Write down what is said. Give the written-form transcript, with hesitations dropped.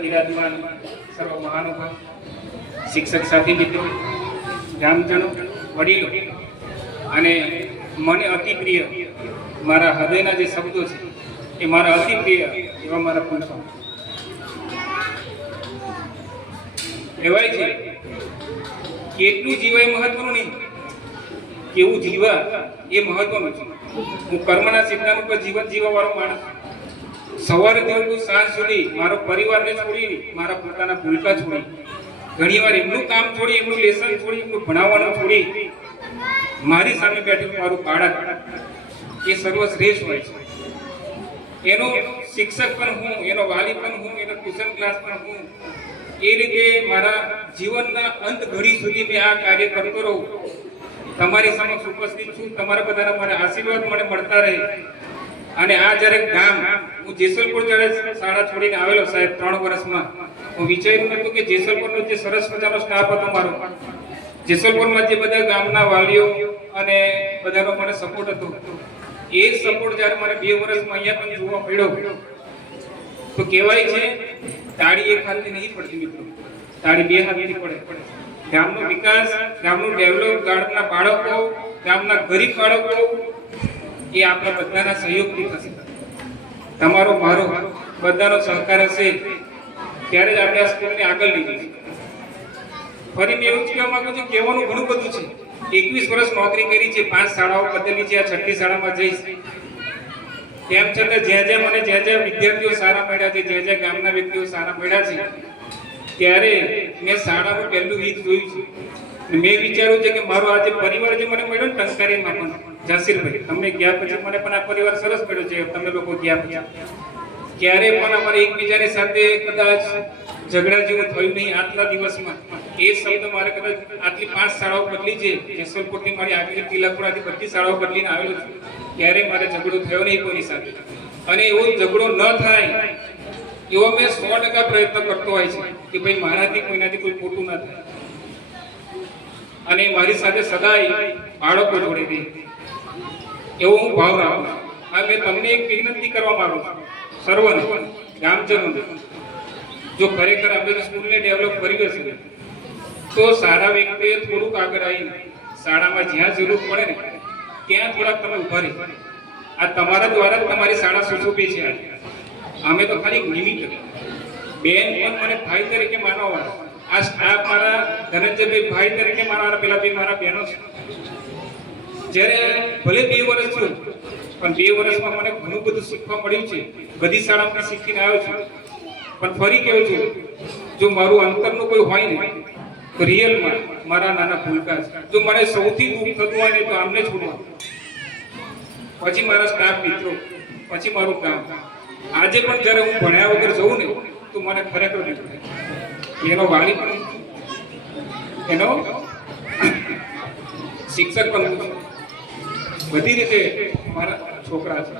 વિરાજમાન સર્વ મહાનુભાવ શિક્ષક સાથી મિત્રો, ગ્રામજનો, વડીલો અને મને અતિ પ્રિય મારા હૃદયના જે શબ્દો છે એ મારા અતિ પ્રિય એવા મારા પુરુષો કહેવાય છે કે એટલું જીવાય મહત્વનું નહીં, કેવું જીવા એ મહત્વનું છે. હું કર્મના સિદ્ધાંત ઉપર જીવન જીવવા વાળો માણસ. સવારથી ઉઠું સાંજ સુધી મારો પરિવારને છોડી, મારા પોતાના ભૂલકા છોડી, ઘણીવાર એમનું કામ છોડી, એમનું લેસન છોડી, એમનું ભણાવવાનું છોડી મારી સામે બેઠેલું મારું બાળક એ સર્વશ્રેષ્ઠ હોય છે. એનો શિક્ષક પણ હું, એનો વાલી પણ હું, એનો ટ્યુશન ક્લાસ પણ હું. એ રીતે મારા જીવનના અંત ઘડી સુધી મેં આ કાર્ય કરતો રહું. તમારી સમક્ષ ઉપસ્થિત છું. તમારા બધાના મને આશીર્વાદ મને મળતા રહે. અને આ જ્યારે ગામ, હું જેસલપુર જ્યારે શાળા છોડીને આવેલો સાહેબ 3 વર્ષમાં, હું વિચાર્યું નતું કે જેસલપુરનો જે સરસ મજાનો સ્ટાફ હતો મારો, જેસલપુરમાં જે બધા ગામના વાલીઓ અને બધાનો મને સપોર્ટ હતો, એ સપોર્ટ જ્યારે મને 2 વર્ષમાં અહીંયા પણ જોવા મળ્યો તો કહેવાય છે તાળી એક હાથથી નહીં પડતી મિત્રો, તાળી 2 હાથથી પડે. ગામનો વિકાસ, ગામનું ડેવલપ, ગામના બાળકો, ગામના ગરીબ બાળકો એ આપણા બધાના સહયોગથી થશે. તમારો મારો બધાનો સહકાર હશે ત્યારે જ આપણે આ સ્કૂલને આગળ લઈ જઈશું. ફરી મેં એવું જ કહેવા માંગુ છું, કહેવાનું ઘણું બધું છે. 21 વર્ષ નોકરી કરી છે, 5 શાળાઓ બદલી છે, આ 6ઠી શાળામાં જઈશ. તેમ છતાં જ્યાં વિદ્યાર્થીઓ સારા મળ્યા છે, જ્યાં ગામના વ્યક્તિઓ સારા મળ્યા છે, ત્યારે મેં શાળાનું પહેલું હિત જોયું છે. મેં વિચાર્યું છે કે મારો આજે પરિવાર જે મને મળ્યો ને ટંકારીમાં પણ, જાસીરભાઈ તમે ગયા પછી મને પણ આ પરિવાર સરસ મળ્યો છે. તમે લોકો ગયા પછી ક્યારે પણ અમારે એકબીજાની સાથે કદાચ ઝઘડા જેવું થયું નહીં આટલા દિવસમાં. એ શબ્દ મારે કદાચ આટલી 5 શાળાઓ બદલી છે, જેસલપુરથી મારી આગલી તિલકપુરાથી બધી શાળાઓ બદલીને આવેલો છું, ક્યારે મારે ઝઘડો થયો નહીં કોઈની સાથે. અને એવો ઝઘડો ન થાય એવો મેં 100% પ્રયત્ન કરતો હોય છે કે ભાઈ મારાથી કોઈનાથી કોઈ ખોટું ન થાય. અને મારી સાથે સદાય બાળકો જોડે રહે એવો હું ભાવ રાખું. આ મેં તમને એક વિનંતી કરવા માંગુ છું સર્વને, ગામજનોને, જો ખરેખર આપણે સ્કૂલને ડેવલપ કરી હશે તો સારા વ્યક્તિએ થોડુંક આગળ આવીને શાળામાં જ્યાં જરૂર પડે ને ત્યાં થોડાક તમે ઉભા રહી. આ તમારા દ્વારા જ તમારી શાળા સુશોભી છે. અમે તો ખાલી નિમિત્ત. બેન પણ મને ભાઈ તરીકે માનવા, આ સ્ટાફ મારા ધનંજયભાઈ ભાઈ તરીકે માનવાના, પેલા બે મારા બહેનો છે. જ્યારે ભલે 2 વર્ષ થયું પણ 2 વર્ષમાં મને ઘણું બધું શીખવા મળ્યું છે. બધી શાળામાં શીખીને આવ્યો છું. પણ ફરી કહું છું, જો મારું અંતરનું કોઈ હોય ને તો રિયલમાં મારા નાના ભૂલકા છે. જો મને સૌથી દુઃખ થતું હોય ને તો આમને છોડવા, પછી મારા સ્ટાફ મિત્રો, પછી મારું કામ. આજે પણ જ્યારે હું ભણ્યા વગર જઉં ને તો મને ખરેખર દુઃખ થાય. એનો વાલી પણ, એનો શિક્ષક પણ, બધી રીતે મારા છોકરા છે.